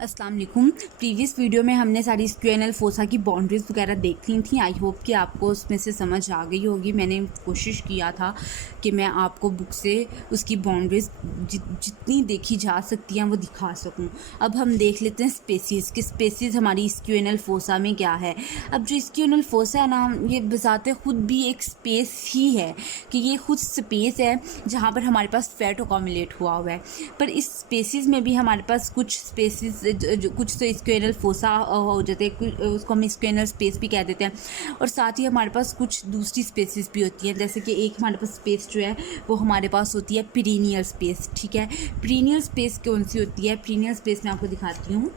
अस्सलाम वालेकुम। Previous video में हमने सारी स्क्यूएनएल फोसा की बाउंड्रीज़ वगैरह देख ली थी। आई होप कि आपको उसमें से समझ आ गई होगी। मैंने कोशिश किया था कि मैं आपको बुक से उसकी बाउंड्रीज़ जितनी देखी जा सकती हैं वो दिखा सकूं। अब हम देख लेते हैं स्पेसीज़ कि स्पेसीज़ हमारी स्क्यूएनएल फोसा में क्या है। अब जो स्क्यूएनएल फोसा है ना, ये बजाते खुद भी एक स्पेस ही है कि ये खुद स्पेस है जहाँ पर हमारे पास फैट अकोमुलेट हुआ है। पर इस स्पेसीज़ में भी हमारे पास कुछ स्पेसीज़ कुछ तो स्क्वेरल फोसा हो जाते हैं, उसको हम स्क्वेरल स्पेस भी कह देते हैं। और साथ ही हमारे पास कुछ दूसरी स्पेसिस भी होती हैं, जैसे कि एक हमारे पास स्पेस जो है वो हमारे पास होती है पीरिनियल स्पेस। ठीक है, पीरिनियल स्पेस कौन सी होती है? पीरिनियल स्पेस मैं आपको दिखाती हूँ।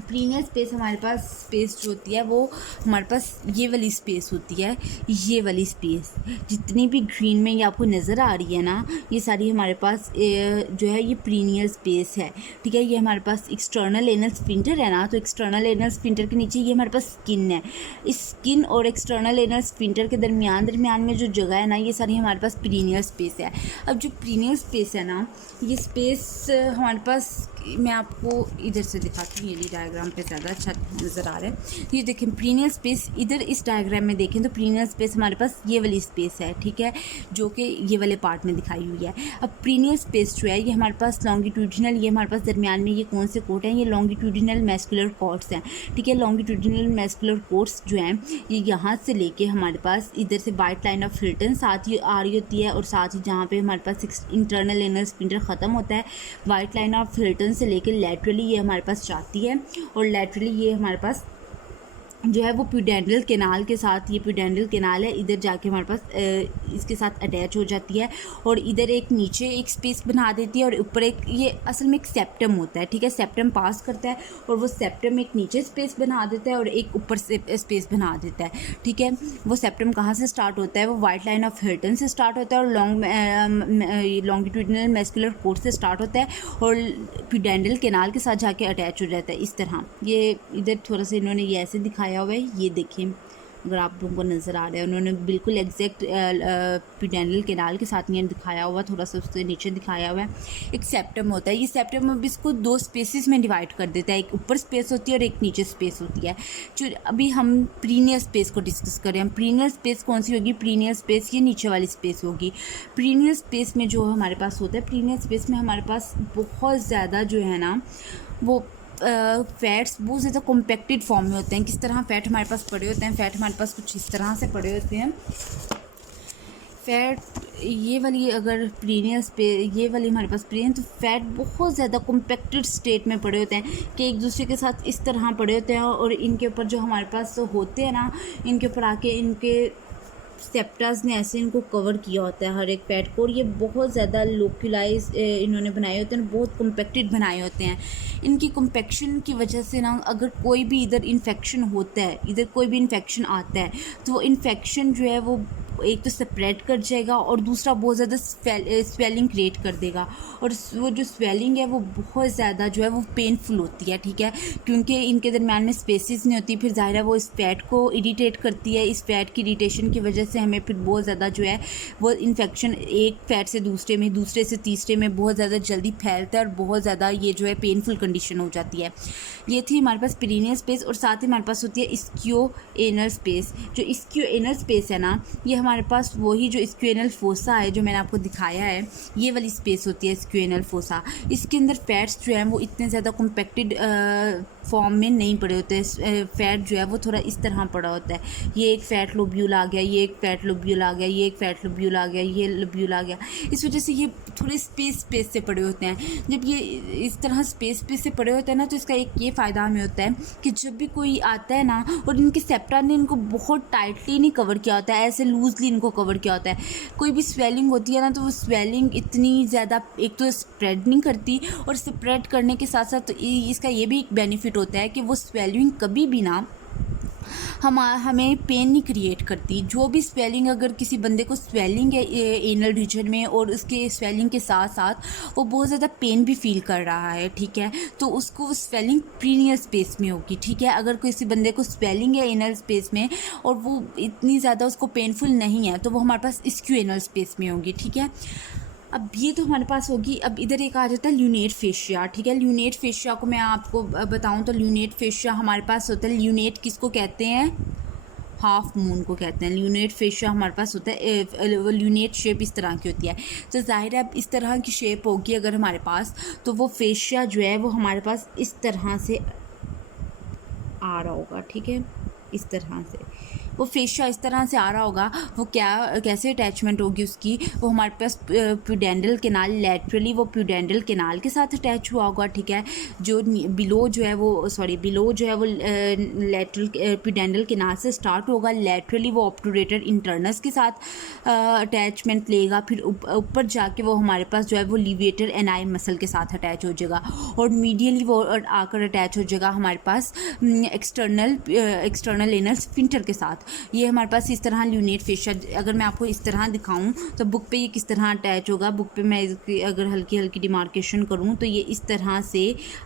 पीरिनियल स्पेस हमारे पास स्पेस जो होती है वो हमारे पास ये वाली स्पेस होती है। ये वाली स्पेस जितनी भी ग्रीन में ये आपको नज़र आ रही है ना, ये सारी हमारे पास जो है ये पीरिनियल स्पेस है। ठीक है, ये हमारे पास एक्सटर्नल एनल स्फिंक्टर है ना, तो एक्सटर्नल एनल स्फिंक्टर के नीचे ये हमारे पास स्किन है। इस स्किन और एक्सटर्नल एनल स्फिंक्टर के दरमियान में जो जगह है ना, ये सारी हमारे पास पीरिनियल स्पेस है। अब जो पीरिनियल स्पेस है ना, ये स्पेस हमारे पास, मैं आपको इधर से दिखाती हूँ। ये डायग्राम पे ज़्यादा अच्छा नज़र आ रहा है। ये देखें पीरिनियल स्पेस, इधर इस डायग्राम में देखें तो पीरिनियल स्पेस हमारे पास ये वाली स्पेस है। ठीक है, जो कि ये वाले पार्ट में दिखाई हुई है। अब पीरिनियल स्पेस जो है ये हमारे पास लॉन्गिट्यूडिनल, ये हमारे पास दरमियान में ये कौन से कोट हैं? ये लॉन्गिट्यूडिनल मैस्कुलर कॉर्ड्स हैं। ठीक है, लॉन्गिट्यूडिनल मैस्कुलर कॉर्ड्स जो हैं ये यहाँ से लेके हमारे पास इधर से वाइट लाइन ऑफ हिल्टन साथ ही आ रही होती है, और साथ ही जहाँ पे हमारे पास इंटरनल एनल स्फिंक्टर ख़त्म होता है, वाइट लाइन ऑफ हिल्टन से लेकर लैटरली ये हमारे पास जाती है, और लैटरली ये हमारे पास जो है वो प्यूडेंटल कैनाल के साथ, ये प्यूडेंटल कैनाल है, इधर जाके हमारे पास इसके साथ अटैच हो जाती है, और इधर एक नीचे एक स्पेस बना देती है, और ऊपर एक, ये असल में एक सेप्टम होता है। ठीक है, सेप्टम पास करता है और वो सेप्टम एक नीचे स्पेस बना देता है और एक ऊपर से स्पेस बना देता है। ठीक है, वो सेप्टम कहाँ से स्टार्ट होता है? वो वाइट लाइन ऑफ हिल्टन से स्टार्ट होता है और लॉन्गिट्यूडिनल मैस्कुलर कोर्ड से स्टार्ट होता है और प्यूडेंटल कैनाल के साथ जाके अटैच हो जाता है इस तरह। ये इधर थोड़ा सा इन्होंने ये ऐसे दिखाया हुआ है, ये देखिए अगर आप लोगों को नज़र आ रहा है, उन्होंने बिल्कुल एग्जैक्ट प्यूडेंटल कैनाल के साथ नहीं दिखाया हुआ, थोड़ा सा उससे नीचे दिखाया हुआ है। एक सेप्टम होता है, ये सेप्टम अब इसको दो स्पेसिस में डिवाइड कर देता है, एक ऊपर स्पेस होती है और एक नीचे स्पेस होती है। जो अभी हम पीरिनियल स्पेस को डिस्कस करें, हम पीरिनियल स्पेस कौन सी होगी? पीरिनियल स्पेस ये नीचे वाली स्पेस होगी। पीरिनियल स्पेस में जो हमारे पास होता है, पीरिनियल स्पेस में हमारे पास बहुत ज़्यादा जो है ना वो फैट्स बहुत ज़्यादा कॉम्पैक्टेड फॉर्म में होते हैं। किस तरह फ़ैट हमारे पास पड़े होते हैं? फ़ैट हमारे पास कुछ इस तरह से पड़े होते हैं। फ़ैट ये वाली अगर पीरिनियस पे ये वाली हमारे पास पीरियन, तो फैट बहुत ज़्यादा कॉम्पैक्टेड स्टेट में पड़े होते हैं कि एक दूसरे के साथ इस तरह पड़े होते हैं, और इनके ऊपर जो हमारे पास होते हैं ना, इनके ऊपर आके इनके सेप्टास ने ऐसे इनको कवर किया होता है हर एक फैट को, और ये बहुत ज़्यादा लोक्यूलाइज इन्होंने बनाए होते हैं, बहुत कॉम्पैक्टेड बनाए होते हैं। इनकी कॉम्पैक्शन की वजह से ना, अगर कोई भी इधर इन्फेक्शन होता है, इधर कोई भी इन्फेक्शन आता है, तो वो इन्फेक्शन जो है वो एक तो स्प्रेड कर जाएगा और दूसरा बहुत ज़्यादा स्वेलिंग क्रिएट कर देगा, और वो जो स्वेलिंग है वो बहुत ज़्यादा जो है वो पेनफुल होती है। ठीक है, क्योंकि इनके दरमियान में स्पेसिस नहीं होती, फिर ज़ाहिर है वो इस फैट को इरिटेट करती है। इस फैट की इरिटेशन की वजह से हमें फिर बहुत ज़्यादा जो है वो इन्फेक्शन एक फैट से दूसरे में, दूसरे से तीसरे में बहुत ज़्यादा जल्दी फैलता है, और बहुत ज़्यादा ये जो है पेनफुल कंडीशन हो जाती है। ये थी हमारे पास पीरिनियल स्पेस, और साथ ही हमारे पास होती है इस्कियो एनल स्पेस। जो इस्कियो एनल स्पेस है ना, ये हमारे पास वही जो स्क्यूएनल फोसा है जो मैंने आपको दिखाया है, ये वाली स्पेस होती है स्क्यूएनल फोसा। इसके अंदर फैट्स जो हैं वो इतने ज़्यादा कॉम्पैक्टेड फॉर्म में नहीं पड़े होते हैं। फैट जो है वो थोड़ा इस तरह पड़ा होता है, ये एक फ़ैट लोब्यूल आ गया, ये एक फ़ैट लोब्यूल आ गया, ये एक फ़ैट लोब्यूल आ गया, ये लोब्यूल आ गया। इस वजह से ये थोड़े स्पेस से पड़े होते हैं। जब ये इस तरह स्पेस से पड़े होते हैं ना, तो इसका एक ये फ़ायदा हमें होता है कि जब भी कोई आता है ना, और इनके सेप्टा ने इनको बहुत टाइटली नहीं कवर किया होता है, ऐसे लूजली इनको कवर किया होता है, कोई भी स्वेलिंग होती है ना, तो वो स्वेलिंग इतनी ज़्यादा एक तो स्प्रेड नहीं करती, और स्प्रेड करने के साथ साथ इसका ये भी एक बेनिफिट होता है कि वो स्वेलिंग कभी भी ना हमें पेन नहीं क्रिएट करती। जो भी स्वेलिंग, अगर किसी बंदे को स्वेलिंग है एनल रीजन में, और उसके स्वेलिंग के साथ साथ वो बहुत ज़्यादा पेन भी फील कर रहा है, ठीक है, तो उसको वो स्वेलिंग पीरिनियल स्पेस में होगी। ठीक है, अगर किसी बंदे को स्वेलिंग है एनल स्पेस में और वो इतनी ज़्यादा उसको पेनफुल नहीं है, तो वो हमारे पास इस्क्यू एनल स्पेस में होगी। ठीक है, अब ये तो हमारे पास होगी। अब इधर एक आ जाता है ल्यूनेट फेशिया, ठीक है। ल्यूनेट फेशिया को मैं आपको बताऊं तो ल्यूनेट फेशिया हमारे पास होता है, ल्यूनेट किसको कहते हैं, हाफ मून को कहते हैं। ल्यूनेट फेशिया हमारे पास होता है, वो ल्यूनेट शेप इस तरह की होती है। तो जाहिर है अब इस तरह की शेप होगी अगर हमारे पास, तो वो फेशिया जो है वो हमारे पास इस तरह से आ रहा होगा, ठीक है, इस तरह से वो फेशिया इस तरह से आ रहा होगा। वो क्या कैसे अटैचमेंट होगी उसकी, वो हमारे पास प्यूडेंडल केनाल, लैटरली वो प्यूडेंडल केनाल के साथ अटैच हुआ होगा, ठीक है। जो बिलो जो है वो बिलो जो है वो लैटरल प्यूडेंडल केनाल से स्टार्ट होगा, लैटरली वो ऑब्टूरेटर इंटरनस के साथ अटैचमेंट लेगा, फिर ऊपर जाके वो हमारे पास जो है वो लिवेटर एनाई मसल के साथ अटैच हो जाएगा, और मीडियली वो आकर अटैच हो जाएगा हमारे पास एक्सटर्नल एनल स्फिंक्टर के साथ। ये हमारे पास इस तरह ल्यूनेट फेशिया, अगर मैं आपको इस तरह दिखाऊं तो बुक पे ये किस तरह अटैच होगा, बुक पे मैं इसकी अगर हल्की हल्की डिमार्केशन करूं तो ये इस तरह से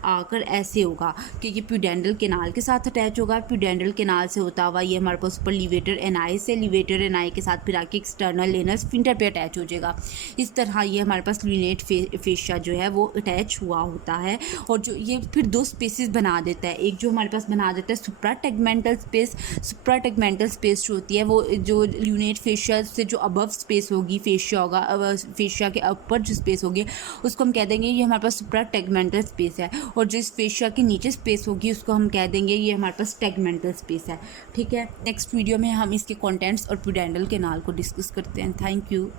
आकर ऐसे होगा कि ये प्यूडेंडल केनाल के साथ अटैच होगा। प्यूडेंडल केनाल से होता हुआ ये हमारे पास ऊपर लिवेटर एनाई से, लिवेटर एनाई के साथ फिर आके एक्सटर्नल एनल स्फिंक्टर पे अटैच हो जाएगा। इस तरह ये हमारे पास ल्यूनेट फेशिया जो है वो अटैच हुआ होता है, और जो ये फिर दो स्पेसेस बना देता है। एक जो हमारे पास बना देता है सुप्रा टेगमेंटल स्पेस, सुप्रा टेगमेंटल स्पेस जो होती है वो जो ल्यूनेट फेशिया से जो अबव स्पेस होगी, फेशिया होगा, फेशिया के ऊपर जो स्पेस होगी उसको हम कह देंगे ये हमारे पास सुप्रा टेगमेंटल स्पेस है, और जो इस फेशिया के नीचे स्पेस होगी उसको हम कह देंगे ये हमारे पास टेगमेंटल स्पेस है, ठीक है। नेक्स्ट वीडियो में हम इसके कंटेंट्स और प्यूडेंडल केनाल को डिस्कस करते हैं। Thank you.